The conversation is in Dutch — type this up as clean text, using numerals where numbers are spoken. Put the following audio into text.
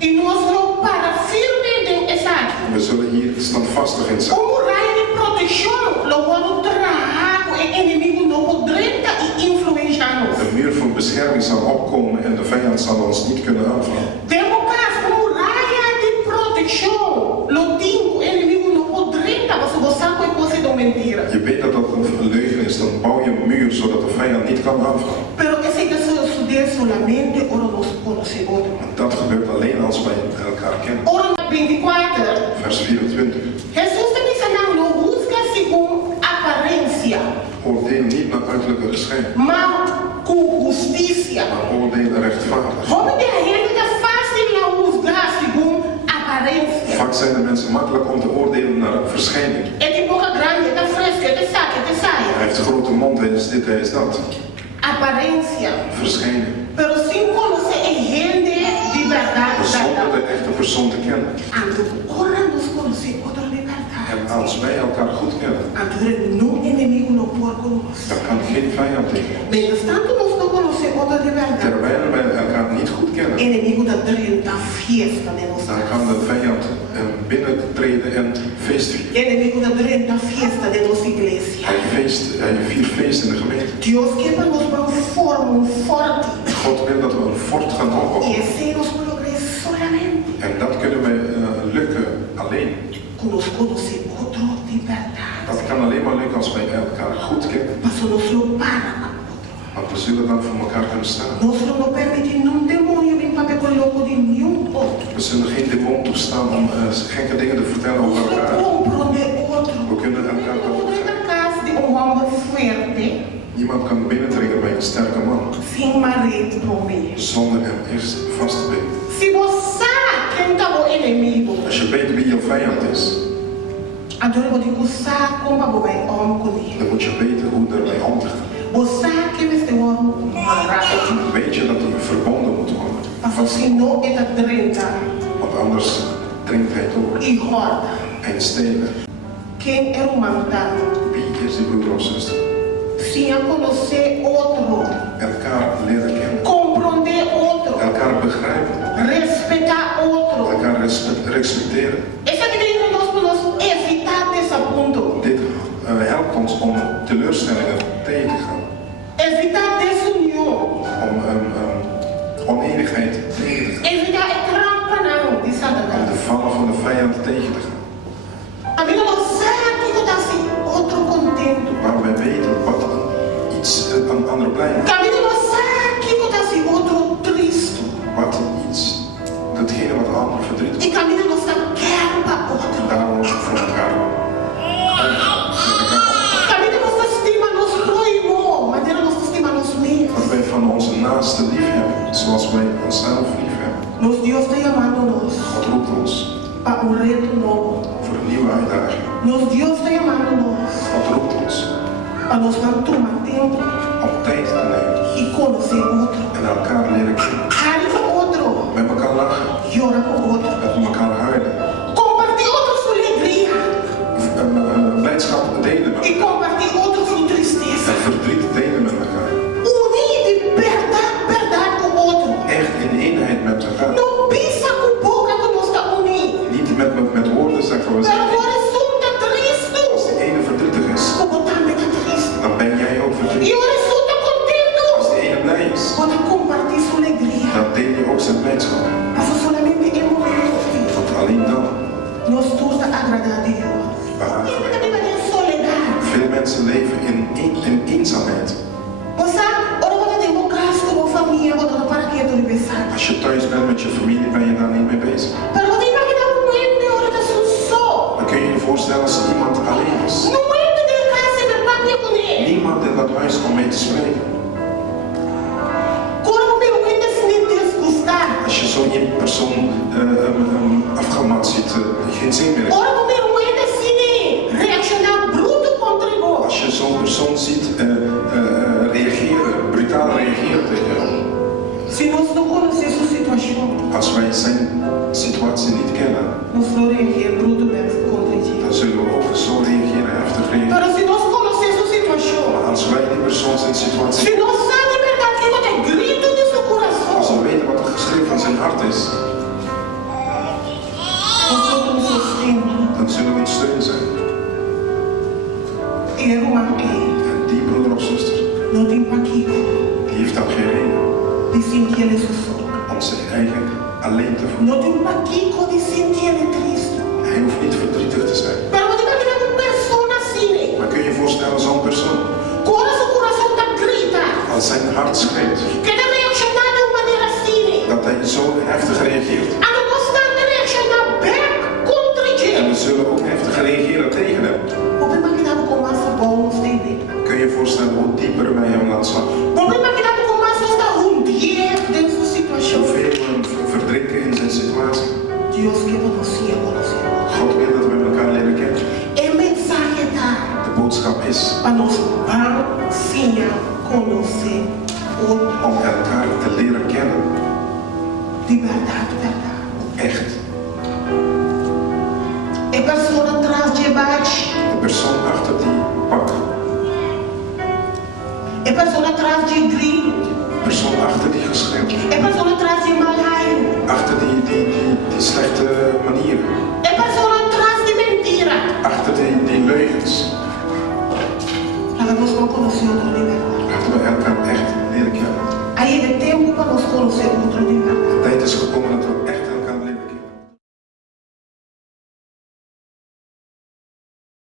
E nós não para firme em essa. We zullen hier standvastig in zijn. Como raio de proteção, logo no trago, o inimigo não poderá influenciar-nos. Een muur van bescherming zal opkomen en de vijand zal ons niet kunnen aanvallen. Democracia, como raio de proteção, o inimigo não poderá, mas você sabe que coisa de mentira. Je weet dat dat een leugen is, dan bouw je een muur zodat de vijand niet kan aanvallen. Pero esse que sucede solamente ora nos conhecemos. Dat gebeurt alleen als wij elkaar kennen. Ora 24. Vers 24. Jesus está dizendo, não busca segundo aparência, Oordeel niet naar uiterlijke verschijning, mas com justiça. maar oordeel rechtvaardig. Como de gente é fácil não buscar segundo aparência. Vaak zijn de mensen makkelijk om te oordelen naar verschijning. É de boca grande, é fresca, é saca, é Hij saia. heeft een grote mond, hij is dit, hij is dat. Aparência. Verschijning. Pero sem conhecer a gente de verdade. Zonder de echte persoon te kennen. Ora nos conhecer outra de verdade. En als wij elkaar goed kennen, Não inimigo não pode conosco. dan kan geen vijand tegen ons. Mientras tanto nós não conhecemos outra de verdade. Terwijl wij elkaar niet goed kennen, Inimigo da 30 fiesta de nós. dan kan de vijand binnentreden en feest vieren. Inimigo da 30 fiesta de nossa igreja. Hij viert feest in de gemeente. Deus quer para nós uma forma, forte. God wil dat we een fort gaan E opbouwen. esse nós colocamos solamente. En dat kunnen wij lukken alleen. Quando nós conhecemos outro de verdade. Dat kan alleen maar lukken als wij elkaar goed kennen. Mas nós não para com outro. Want we zullen dan voor elkaar kunnen staan. Nós não permitimos nenhum demônio vir para pegar louco de nenhum outro. We zullen geen demon toestaan om gekke dingen te vertellen over Nós elkaar. não compreender outro. We kunnen elkaar Não wel. é na casa de homem forte, Niemand kan binnendringen bij een sterke man sem marido comigo. zonder hem eerst vast te binden. Se você quem está o inimigo, Als je weet wie jouw vijand is, agora eu vou te gostar como vai homem comigo. dan moet je weten hoe ermee om te gaan. Você que vai ter um maraca. Weet je dat die verbonden moet worden, Mas se não é da 30 want anders dringt hij door. e roda, En stelen. quem é o mandado? Wie is die broer of zuster? Se eu conhecer outro, Elkaar leren kennen, compreender outro, elkaar begrijpen, respeitar outro. elkaar respecteren. Essa igreja nós podemos evitar desse ponto. Dit helpt ons om teleurstellingen tegen te gaan, Evitar desunião. om oneenigheid tegen te gaan, Evitar a trampa não de om Satanás. de vallen van de vijand tegen te gaan. A vida não sabe que está assim, outro contento. Maar wij weten wat een ander blij maakt. A vida não sabe que está assim, outro triste. Wat datgene wat de ander verdrietigt. E a vida não sabe que para outro. Daarom moet je voor elkaar A vida não se estima nos próximos, mas ela não se estima nos mesmos. dat wij van onze naaste lief hebben, zoals wij onszelf lief hebben. Nos Deus está chamando nós God roept ons para reto novo. voor een nieuwe uitdaging. Nos Deus está chamando nós God roept ons para nós tomar tempo om tijd te nemen e conhecer outro. en elkaar leren kennen. Rir com outro, Met elkaar lachen, chorar com outro. met elkaar huilen. Compartilhar outro sua alegria Blijdschap delen met e elkaar. compartilhar outro sua tristeza. En verdriet delen met elkaar. Unir de verdade com outro. Echt in eenheid met elkaar. Não pensa com boca que nós estamos unidos. Niet met woorden zeggen we Mas zijn. agora está triste. Als de ene verdrietig is, Como também está triste. dan ben jij ook E verdrietig. agora está contento. Als de ene blij is, Quando compartilha sua alegria. dan deel je ook zijn blijdschap. Mas solamente é momento. Want alleen dan Nós todos agradar a Deus. behagen wij. Também é soledade. Veel mensen leven in eenzaamheid. Você, ora você tem um caso como família, você para que do aniversário. Als je thuis bent met je familie, ben je daar niet mee bezig. Para você imaginar um momento hora da só. Dan kun je je voorstellen als iemand alleen is. No momento de casa de papai com ele. Niemand in dat huis om mee te spreken. Quando me momento se nem desgustar. Als je zo'n persoon afgemat ziet, geen zin meer heeft. Ora me momento se nem reaccionar bruto contra ele. Als je zo'n persoon ziet reageren, brutaal reageren tegen jou. Se nós não conhecemos sua situação, Als wij zijn situatie niet kennen, nós não reagir bruto contra ele. dan zullen we ook zo reageren, heftig reageren. Pero se nós conhecemos sua situação, Maar als wij die persoon zijn situatie, se nós sabemos a verdade que você grita de seu coração. als we weten wat er geschreven in zijn hart is, de sentirem sozinho. om zich eigenlijk alleen te voelen. Não tem um paquico de sentirem triste. Hij hoeft niet verdrietig te zijn. Mas você vai ver uma pessoa assim, Maar kun je je voorstellen zo'n persoon, quando seu coração está grita, als zijn hart schreeuwt, que ele reaccionar de uma maneira assim, dat hij zo heftig reageert. a não gostar de reaccionar back contra En ele. we zullen ook heftig reageren tegen hem. Vou imaginar como essa bons dele. Kun je je voorstellen hoe dieper wij hem laten zakken? Vou imaginar como essa está hundir dentro da situação. Hoeveel we hem verdrinken in zijn situatie. Deus que você conhecer. God wil dat we elkaar leren kennen. É mensagem da De boodschap is para nós ensinar, conhecer outro om elkaar te leren kennen. de verdade, verdade. Echt. É pessoa atrás de bate. De persoon achter die pak. É pessoa atrás de grito. De persoon achter die geschreeuw. É pessoa atrás de malhaio. Achter die slechte manieren. É pessoa atrás de mentira. Achter die leugens. Para nós não conhecer outro de verdade. Laten we elkaar echt leren kennen. Aí é tempo para nós conhecer outro de verdade. Tijd is gekomen dat we